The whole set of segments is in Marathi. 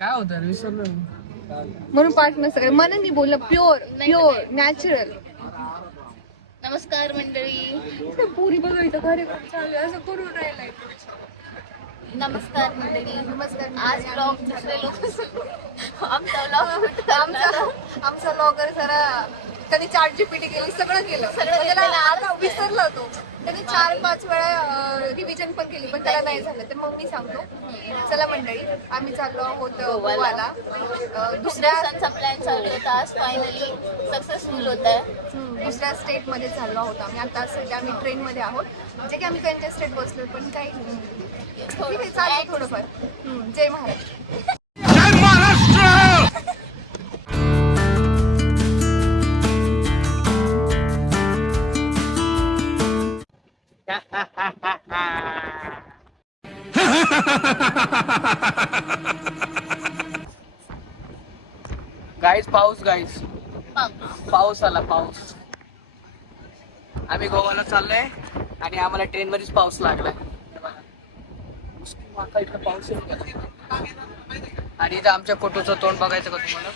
काय होतं विसरलो म्हणून पाच मिनिट सगळे मनाने बोललं प्युअर प्युअर नॅचरल. नमस्कार मंडळी. पुरी बघायचं कार्यक्रम चालू आहे, असं करून राहिलाय. नमस्कार मंडळी. नमस्कार. आज ब्लॉग दुसरे लोक आमचा ब्लॉगर जरा त्यांनी चॅट जीपीटी केली, सगळं केलं त्याला आता विसरला तो. त्यांनी 4-5 वेळा रिव्हिजन पण केली पण त्याला नाही झालं. तर मग मी सांगतो, चला मंडळी आम्ही चाललो आहोत गोवाला. दुसऱ्या दिवसांचा प्लॅन चालू होता, आज फायनली सक्सेसफुल होत आहे. दुसऱ्या स्टेट मध्ये चाललो आहोत आम्ही. आता सध्या आम्ही ट्रेन मध्ये आहोत, जे की आम्ही त्यांच्या स्टेट बसलो पण काही ठीक आहे, चालेल थोडंफार. जय महाराष्ट्र. जय महाराष्ट्र. गाईस पाऊस, गाईस पाऊस आला, पाऊस. आम्ही गोवाला चाललोय आणि आम्हाला ट्रेन मध्येच पाऊस लागलाय. पाऊस आणि इथं आमच्या कोटूचं तोंड बघायचं का तुम्हाला?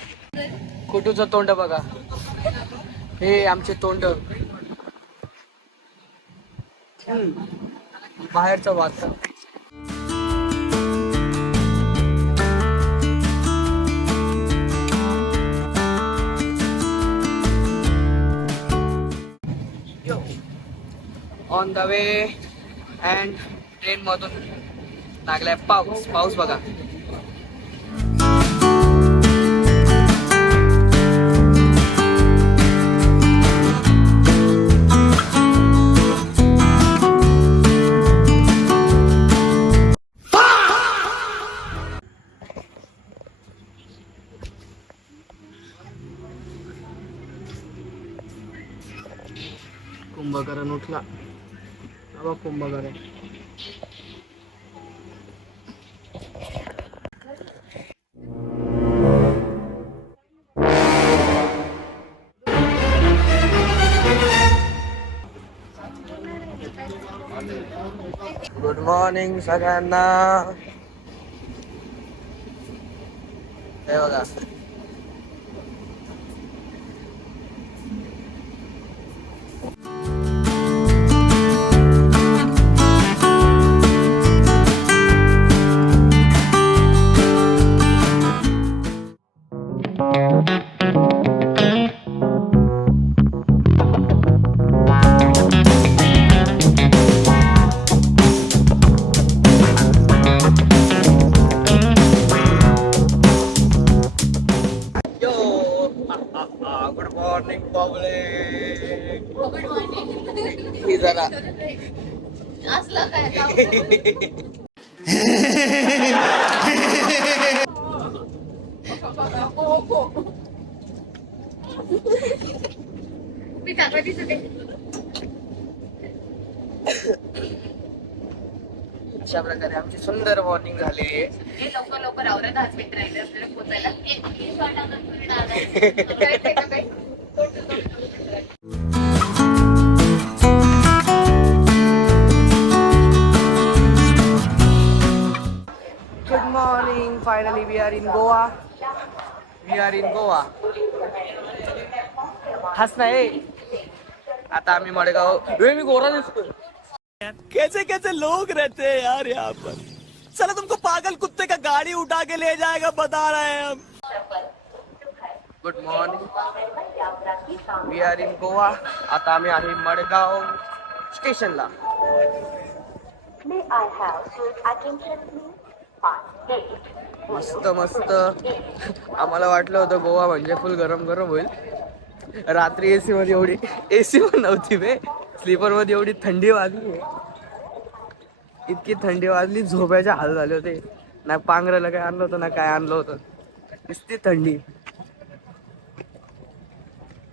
कोटूचं तोंड बघा, हे आमचे तोंड. बाहेरचं वाटतं. On the way and train मधून लागलाय पाऊस. पाऊस बघा. कुंभकर्ण उठला. कुंभकर्ण गुड मॉर्निंग सगळ्यांना. हे बघा, good morning public. Good morning. ही जरा असलं काय मी टाका दिसते. अशा प्रकारे आमची सुंदर मॉर्निंग झाली आहे. लवकर लवकर आवरत 10 मिनिट राहिले आपल्याला पोचायला. एक good morning. Finally we are in Goa. We are in Goa. हस नाही. आता आम्ही मडगाव. मी गोरा दिसतोय. कैसे कैसे लोग रहते हैं यार यहाँ पर. चलो तुमको पागल कुत्ते का गाड़ी उठा के ले जाएगा, बता रहे हैं हम. Good morning. We are in Goa. आता आम्ही आहे मडगाव स्टेशनला. मस्त मस्त. आम्हाला वाटलं होतं गोवा म्हणजे फुल गरम गरम होईल. रात्री एसी मध्ये एवढी, एसी पण नव्हती बे, स्लीपर मध्ये एवढी थंडी वाजली, इतकी थंडी वाजली, झोपायचे हाल झाले होते. ना पांघरायला काय आणलं होतं ना काय आणलं होतं, नुसती थंडी.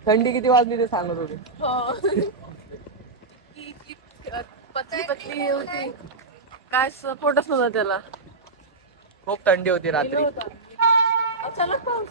थंडी किती वाजली ते सांगत होते. पतली पतली होती, काय सपोर्टच नव्हता त्याला. खूप थंडी होती रात्री. अचानक पाऊस.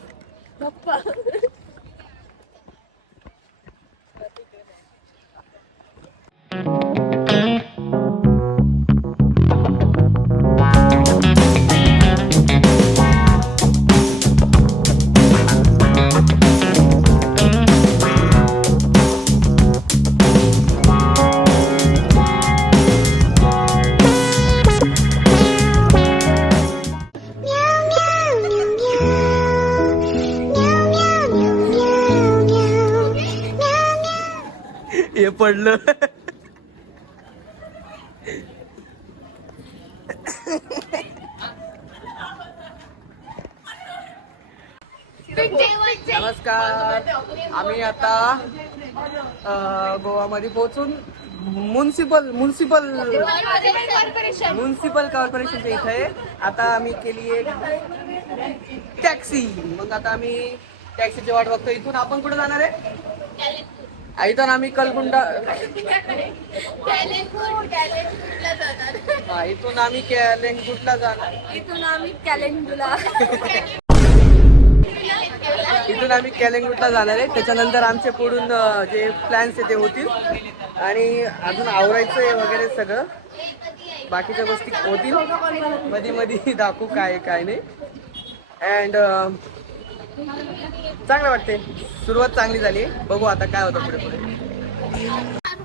पडलं. नमस्कार. आम्ही आता गोवामध्ये पोहोचून म्युन्सिपल कॉर्पोरेशनच्या इथे आहे. आता आम्ही केली एक टॅक्सी. मग आता आम्ही टॅक्सीची वाट बघतो. इथून आपण कुठे जाणार आहे? इथून आम्ही कलकुंडा, इथून आम्ही कॅलेंगूटला जाणार. इथून आम्ही कॅलेंडूला इथून आम्ही कॅलेंगूटला जाणार आहे. त्याच्यानंतर आमचे पुढून जे प्लॅन्स आहे ते होतील आणि अजून आवरायचं आहे वगैरे सगळं. बाकीच्या गोष्टी होतील मध्ये मध्ये दाखवू काय काय नाही. अँड चांगलं वाटते. सुरुवात चांगली झाली. बघू आता काय होतं पुढे पुढे.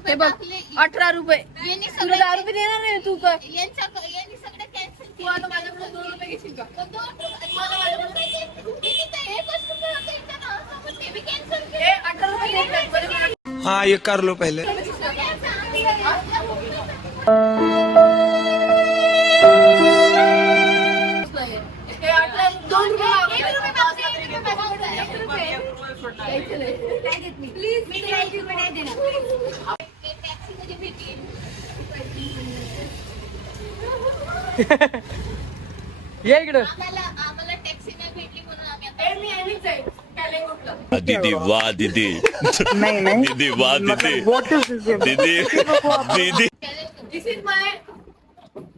हे बघ 18 रुपये. तुला 10 रुपये देणार नाही तू काय? तू आता माझ्याकडे 2 रुपये घेशील का? हे 18 रुपये घेतले. हाँ ये कर लो पहले. हे 18 2 रुपये प्लीज मी 1 रुपये नाही देणार. ये इकडं. आम्हाला टॅक्सी नाही भेटली म्हणून आम्ही आता मी आलीच आहे कॅलेंगूटला. दीदी वाह दीदी. दीदी वाह दीदी. दीदी दीदी. This is my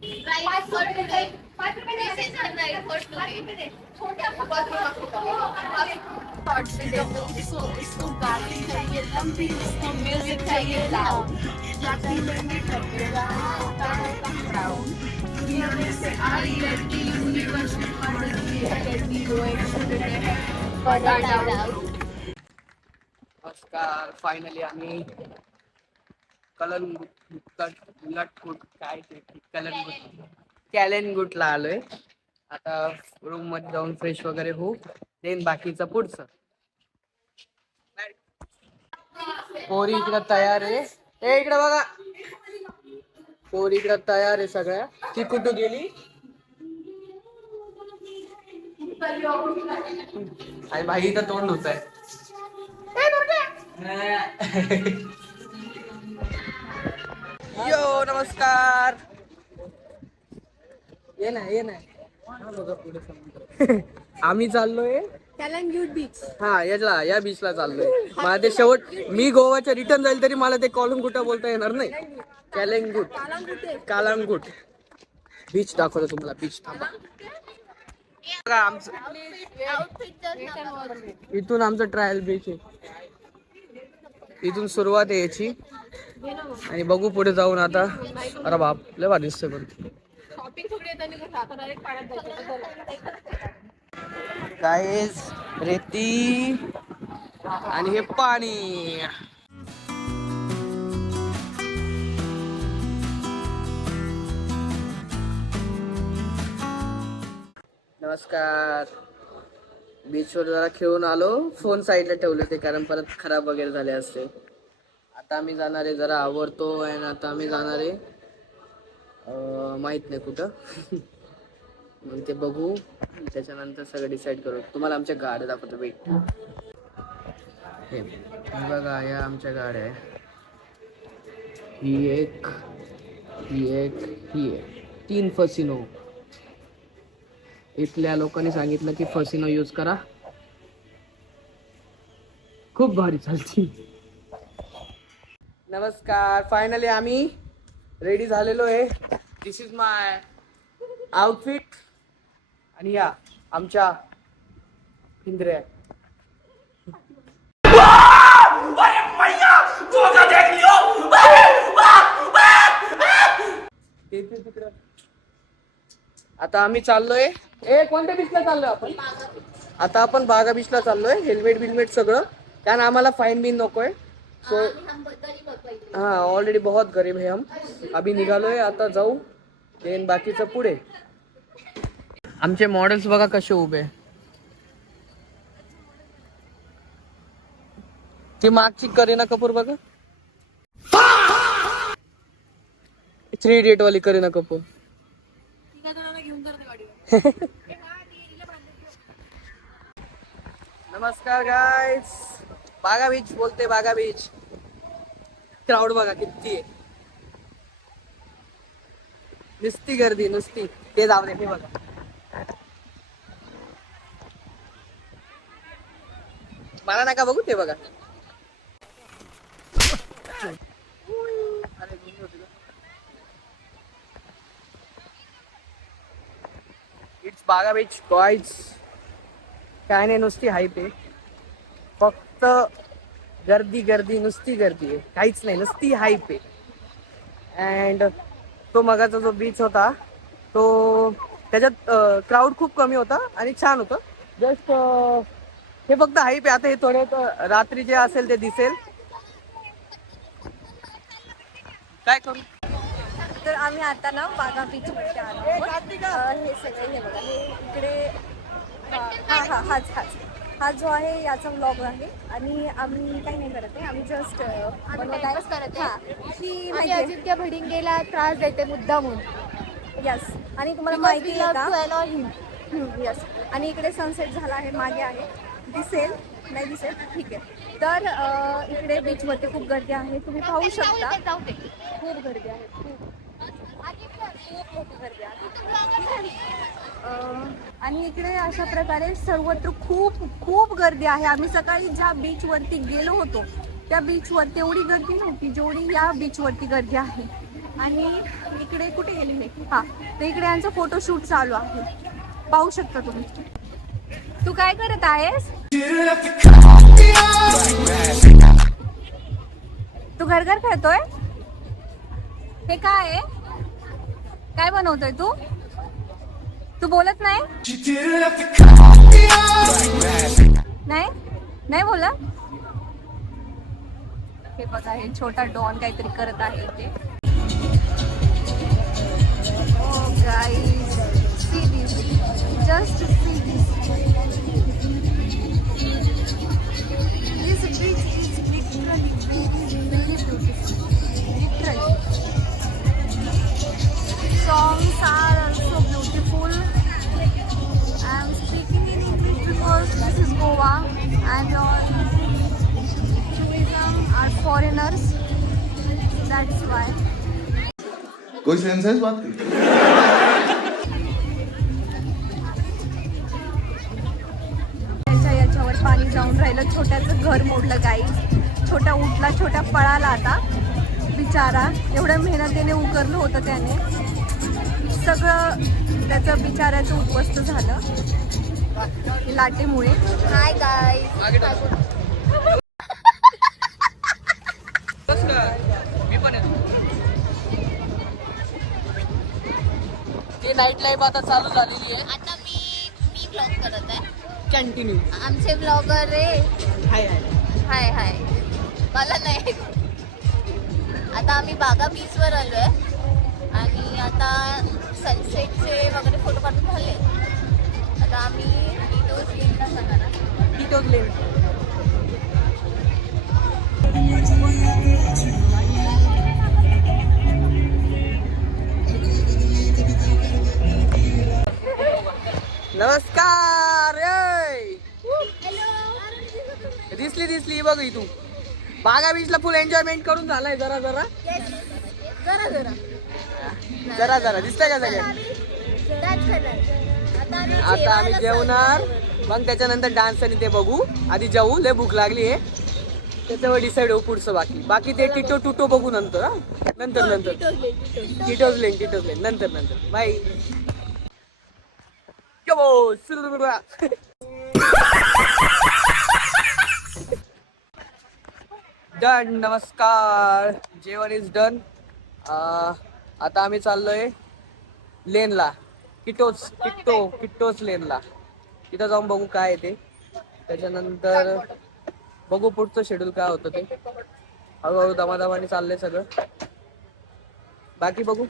Price for today. This is our night for today. इसको गाली चाहिए लंबी, इसको म्यूजिक चाहिए लाउड. नमस्कार. फायनली आम्ही कॅलेंगूटला आलोय. आता रूम मध्ये जाऊन फ्रेश वगैरे होऊ. देन बाकीचं पुढचं. पोरी इकडं तयार आहे. इकडे बघा. पोरी इकडं तयार आहे सगळ्या. ती कुठं गेली? आणि भाई इथं तोंड होत आहे. यो नमस्कार. ये ना आम्ही चाललोय कॅलेंगूट बीच. हा या बीचला चाललोय. मला ते शेवट मी गोवाच्या रिटर्न जाईल तरी मला ते कॉलंगुटा बोलता येणार नाही. कालांगूट बीच दाखवतो तुम्हाला. बीच थांबा. आमचं इथून आमचं ट्रायल बीच आहे. इथून सुरुवात आहे याची आणि बघू पुढे जाऊन. आता अरे बाप लय भारी दिसतंय. पण गाईज रेती आणि हे पाणी. नमस्कार. बीचवर जरा खेळून आलो. फोन साईडला ठेवले होते कारण परत खराब वगैरे झाले असते. आता आम्ही जाणार आहे जरा आवरतो. आणि आता आम्ही जाणार आहे माहित नाही कुठं. मग ते बघू. त्याच्यानंतर सगळं डिसाईड करू. तुम्हाला आमच्या गाड्या दाखवतो. वेट. हे बघा या आमच्या गाड्या आहे. ही एक 3 फसिनो. इथल्या लोकांनी सांगितलं की फसिनो यूज करा. खूप भारी चालती. नमस्कार. फायनली आम्ही रेडी झालेलो आहे. दिस इज माय आउटफिट. आणि या आमच्या इंद्रिया. आता आम्ही चाललोय. कोणत्या बीचला चाललोय आपण? आता आपण बागा बीचला चाललोय. हेल्मेट बिलमेट सगळं. कारण आम्हाला फाईन बिन नकोय. सो हाँ ऑलरेडी बहुत गरीब है हम. अभी निघालोय. आता जाऊ. देन बाकीचं पुढे. आमचे मॉडेल्स बघा कसे उभे. ती मागची करीना कपूर बघा. 3 इडियट वाली करीना कपूर. नमस्कार गाइस, बागा बीच बोलते, बागा बीच. क्राऊड बघा किती आहे, नुसती गर्दी नुसती. ते जाऊ दे, हे बघा. मला नका बघू, ते बघा. इट्स बागा बीच गाइस. काय नाही, नुसती हाईप आहे. फक्त गर्दी गर्दी, नुसती गर्दी आहे, काहीच नाही, नुसती हाईप आहे. अँड तो मगाचा जो बीच होता तो त्याच्यात क्राऊड खूप कमी होता आणि छान होतं. जस्ट हे फक्त हाईप आहे. आता हे थोडे रात्री जे असेल ते दिसेल. काय करू. तर आम्ही आता ना बागा बीच मध्ये आलो आहोत. हे सगळे हे बघा, हे इकडे हा जो आहे याचा व्लॉग आहे. आणि आम्ही काही नाही करत आहे, आम्ही जस्ट टाइमपास करत आहे. की आणि अजिंक्य भिडिंगेला त्रास देते मुद्दामून. यस. आणि तुम्हाला माहिती आहे का, यस. आणि इकडे सनसेट झाला आहे, मागे आहे, दिसेल नाही दिसेल, ठीक आहे. तर इकडे बीचवरती खूप गर्दी आहे, तुम्ही पाहू शकता. खूप गर्दी आहे, खूप मोठी गर्दी आहे. आणि इकडे अशा प्रकारे सर्वत्र खूप खूप गर्दी आहे. आम्ही सकाळी ज्या बीचवरती गेलो होतो त्या बीचवरती एवढी गर्दी नव्हती जेवढी या बीचवरती गर्दी आहे. आणि इकडे कुठे गेले हे, हा, तर इकडे यांचा फोटोशूट चालू आहे, पाहू शकता तुम्ही. तू काय करत आहेस? तू घर खेळतोय? हे काय आहे? काय बनवतोय तू? तू बोलत नाही? नाही बोलत. हे बघा, हे छोटा डॉन काहीतरी करत आहे इथे. Oh guys, see this. Just see this. This beach is literally very beautiful. Literally. Songs are also beautiful. I am speaking in English because this is Goa and all tourism are foreigners. That's why. कोई सेंस है इस बात की? याच्यावर पाणी जाऊन राहिलं. छोट्याचं घर मोडलं गाईस. छोटा उठला, छोटा पळाला आता बिचारा. एवढ्या मेहनतीने उकरलं होतं त्याने, सगळं त्याचं बिचाऱ्याचं उद्ध्वस्त झालं लाटेमुळे. Hi guys. मी पण येतो. ते नाईट लाईफ आता चालू झालेली आहे. आता मी ब्लॉग करत आहे. कंटिन्यू. आमचे ब्लॉगर रे. हाय हाय. हाय मला नाही. आता आम्ही बागा बीचवर आलोय आणि आता सनसेटचे वगैरे फोटो काढून झाले. आता आम्ही टिटोज लेनला जाणार आहे. टिटोज लेन. नमस्कार. दिसली बघ तू. बागा बीचला फुल एन्जॉयमेंट करून झालाय. जरा दिसतंय का सगळे. आता आम्ही जेवणार, मग त्याच्यानंतर डान्स आणि ते बघू. आधी जेवू, लय भूक लागली आहे, त्याच्यावर डिसाईड होऊ पुढचं. बाकी ते टिटो बघू नंतर. नंतर टिटोज लेन नंतर. बाय. डन. नमस्कार. जेवण इज डन. आता आम्ही चाललोय लेनला, किट्टोस लेनला. तिथं जाऊन बघू काय ते. त्याच्यानंतर बघू पुढचं शेड्यूल काय होतं ते. हळूहळू दमादमाने चाललंय सगळं. बाकी बघू.